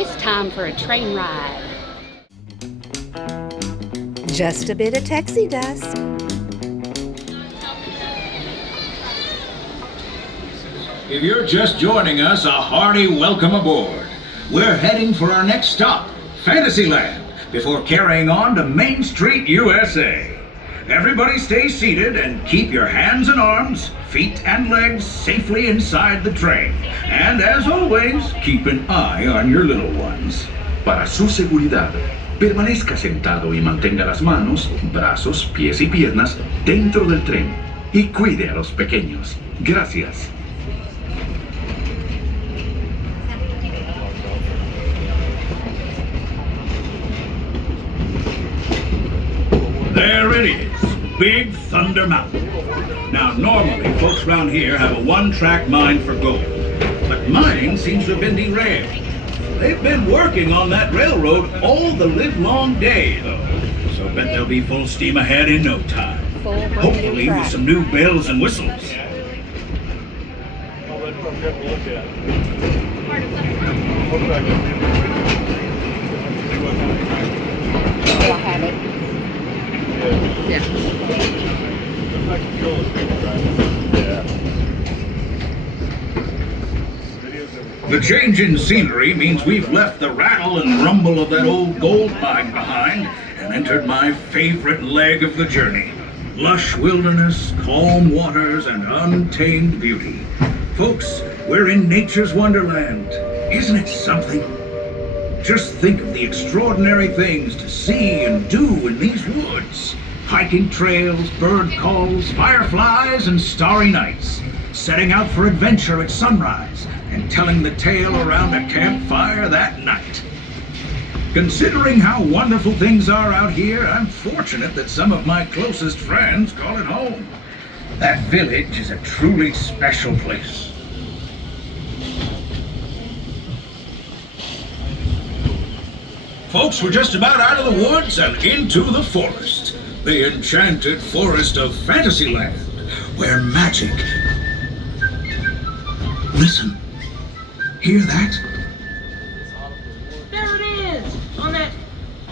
It's time for a train ride. Just a bit of taxi dust. If you're just joining us, a hearty welcome aboard. We're heading for our next stop, Fantasyland, before carrying on to Main Street, USA. Everybody stay seated and keep your hands and arms, feet and legs safely inside the train. And as always, keep an eye on your little ones. Para su seguridad, permanezca sentado y mantenga las manos, brazos, pies y piernas dentro del tren. Y cuide a los pequeños. Gracias. There it is, Big Thunder Mountain. Now, normally, folks around here have a one-track mine for gold, but mine seems to have been derailed. They've been working on that railroad all the livelong day, though, so I bet they'll be full steam ahead in no time. Hopefully with some new bells and whistles. I'll have it. Yeah. The change in scenery means we've left the rattle and rumble of that old gold mine behind and entered my favorite leg of the journey. Lush wilderness, calm waters, and untamed beauty. Folks, we're in nature's wonderland. Isn't it something? Just think of the extraordinary things to see and do in these woods. Hiking trails, bird calls, fireflies, and starry nights. Setting out for adventure at sunrise and telling the tale around a campfire that night. Considering how wonderful things are out here, I'm fortunate that some of my closest friends call it home. That village is a truly special place. Folks, we're just about out of the woods and into the forest. The enchanted forest of Fantasyland, where magic... Listen. Hear that? There it is! On that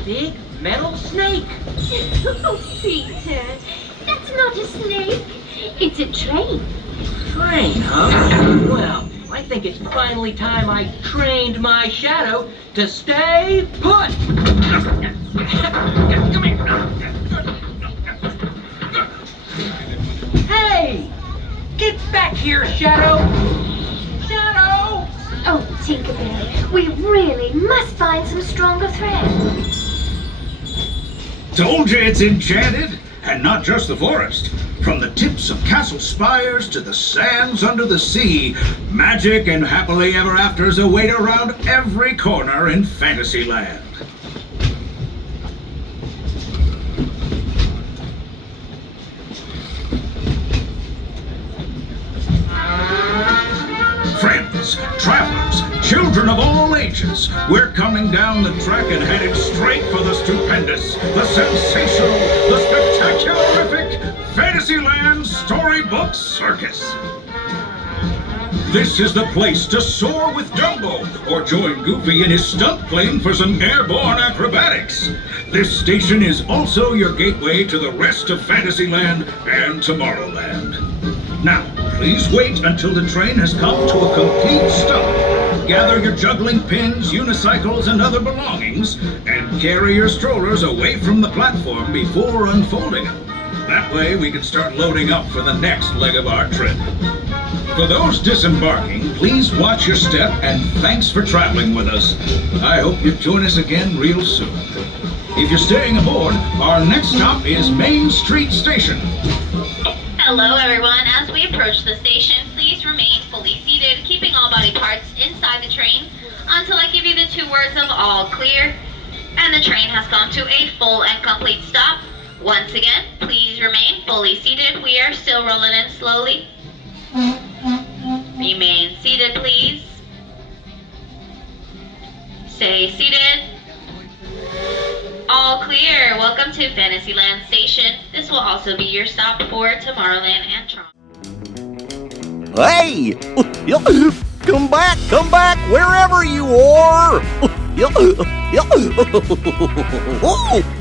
big metal snake! Oh, Peter, that's not a snake. It's a train. Train, huh? Well, I think it's finally time I trained my shadow to stay put! Come here! Hey! Get back here, Shadow! Shadow! Oh, Tinkerbell, we really must find some stronger thread. Told you it's enchanted, and not just the forest. From the tips of castle spires to the sands under the sea, magic and happily ever afters await around every corner in Fantasyland. Friends, travelers, children of all ages, we're coming down the track and headed straight for the stupendous, the sensational, the spectacularific Fantasyland Storybook Circus. This is the place to soar with Dumbo or join Goofy in his stunt plane for some airborne acrobatics. This station is also your gateway to the rest of Fantasyland and Tomorrowland. Now, please wait until the train has come to a complete stop. Gather your juggling pins, unicycles, and other belongings, and carry your strollers away from the platform before unfolding them. That way we can start loading up for the next leg of our trip. For those disembarking, please watch your step and thanks for traveling with us. I hope you join us again real soon. If you're staying aboard, our next stop is Main Street Station. Hello everyone, as we approach the station, please remain fully seated, keeping all body parts inside the train until I give you the 2 words of all clear, and the train has come to a full and complete stop. Once again, please remain fully seated. We are still rolling in slowly. Remain seated, please. Stay seated. All clear. Welcome to Fantasyland Station. This will also be your stop for Tomorrowland and Tron. Hey! Come back, wherever you are! Oh!